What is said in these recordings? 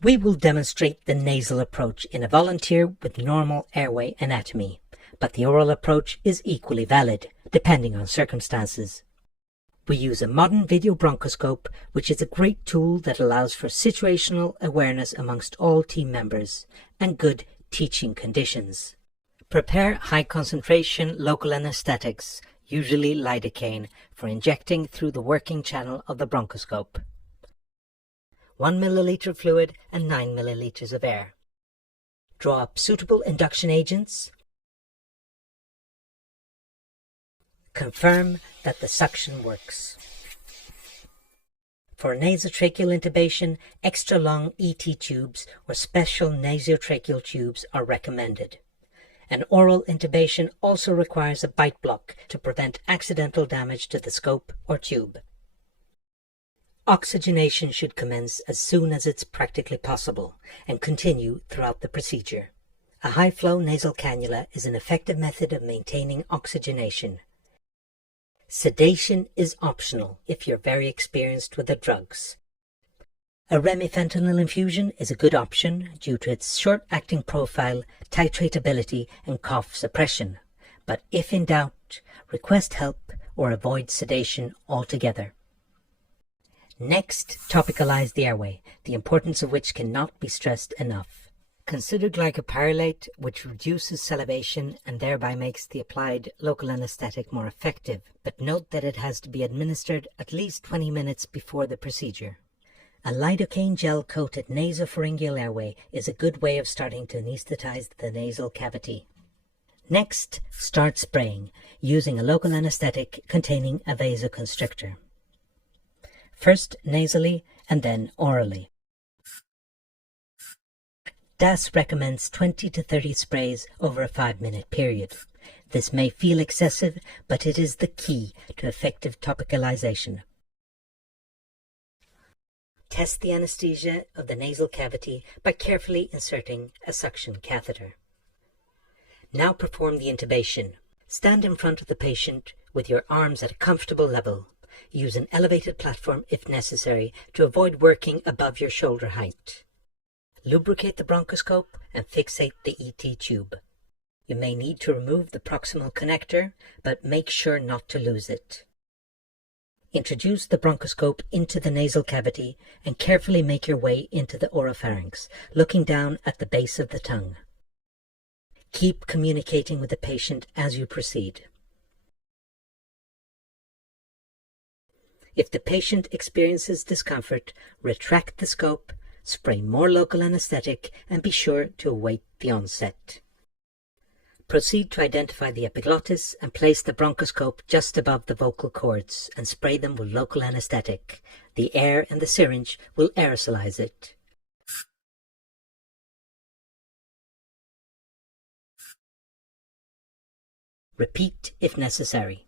We will demonstrate the nasal approach in a volunteer with normal airway anatomy, but the oral approach is equally valid, depending on circumstances. We use a modern video bronchoscope, which is a great tool that allows for situational awareness amongst all team members and good teaching conditions. Prepare high-concentration local anesthetics, usually lidocaine, for injecting through the working channel of the bronchoscope. 1 milliliter fluid and 9 milliliters of air. Draw up suitable induction agents. Confirm that the suction works. For nasotracheal intubation, extra long ET tubes or special nasotracheal tubes are recommended. An oral intubation also requires a bite block to prevent accidental damage to the scope or tube. Oxygenation should commence as soon as it's practically possible and continue throughout the procedure. A high-flow nasal cannula is an effective method of maintaining oxygenation. Sedation is optional if you're very experienced with the drugs. A remifentanil infusion is a good option due to its short-acting profile, titratability, and cough suppression. But if in doubt, request help or avoid sedation altogether. Next, topicalize the airway, the importance of which cannot be stressed enough. Consider glycopyrrolate, which reduces salivation and thereby makes the applied local anesthetic more effective, but note that it has to be administered at least 20 minutes before the procedure. A lidocaine gel-coated nasopharyngeal airway is a good way of starting to anesthetize the nasal cavity. Next, start spraying, using a local anesthetic containing a vasoconstrictor. First nasally and then orally. DAS recommends 20 to 30 sprays over a 5-minute period. This may feel excessive, but it is the key to effective topicalization. Test the anesthesia of the nasal cavity by carefully inserting a suction catheter. Now perform the intubation. Stand in front of the patient with your arms at a comfortable level. Use an elevated platform if necessary to avoid working above your shoulder height. Lubricate the bronchoscope and fixate the ET tube. You may need to remove the proximal connector, but make sure not to lose it. Introduce the bronchoscope into the nasal cavity and carefully make your way into the oropharynx, looking down at the base of the tongue. Keep communicating with the patient as you proceed. If the patient experiences discomfort, retract the scope, spray more local anesthetic, and be sure to await the onset. Proceed to identify the epiglottis and place the bronchoscope just above the vocal cords and spray them with local anesthetic. The air in the syringe will aerosolize it. Repeat if necessary.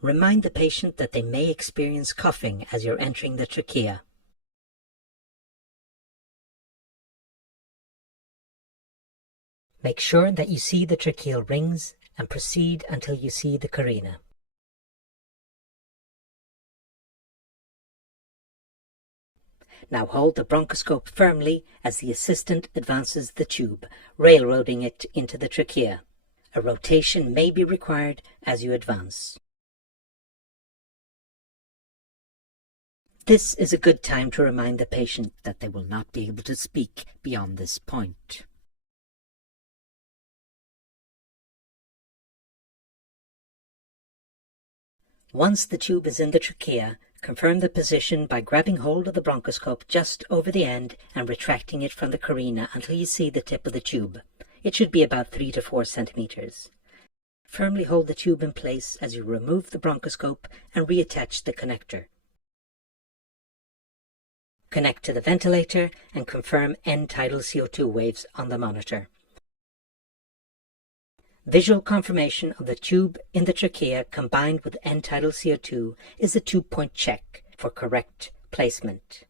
Remind the patient that they may experience coughing as you're entering the trachea. Make sure that you see the tracheal rings and proceed until you see the carina. Now hold the bronchoscope firmly as the assistant advances the tube, railroading it into the trachea. A rotation may be required as you advance. This is a good time to remind the patient that they will not be able to speak beyond this point. Once the tube is in the trachea, confirm the position by grabbing hold of the bronchoscope just over the end and retracting it from the carina until you see the tip of the tube. It should be about 3 to 4 centimeters. Firmly hold the tube in place as you remove the bronchoscope and reattach the connector. Connect to the ventilator and confirm end-tidal CO2 waves on the monitor. Visual confirmation of the tube in the trachea combined with end-tidal CO2 is a 2-point check for correct placement.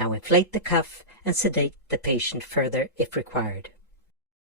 Now inflate the cuff and sedate the patient further if required.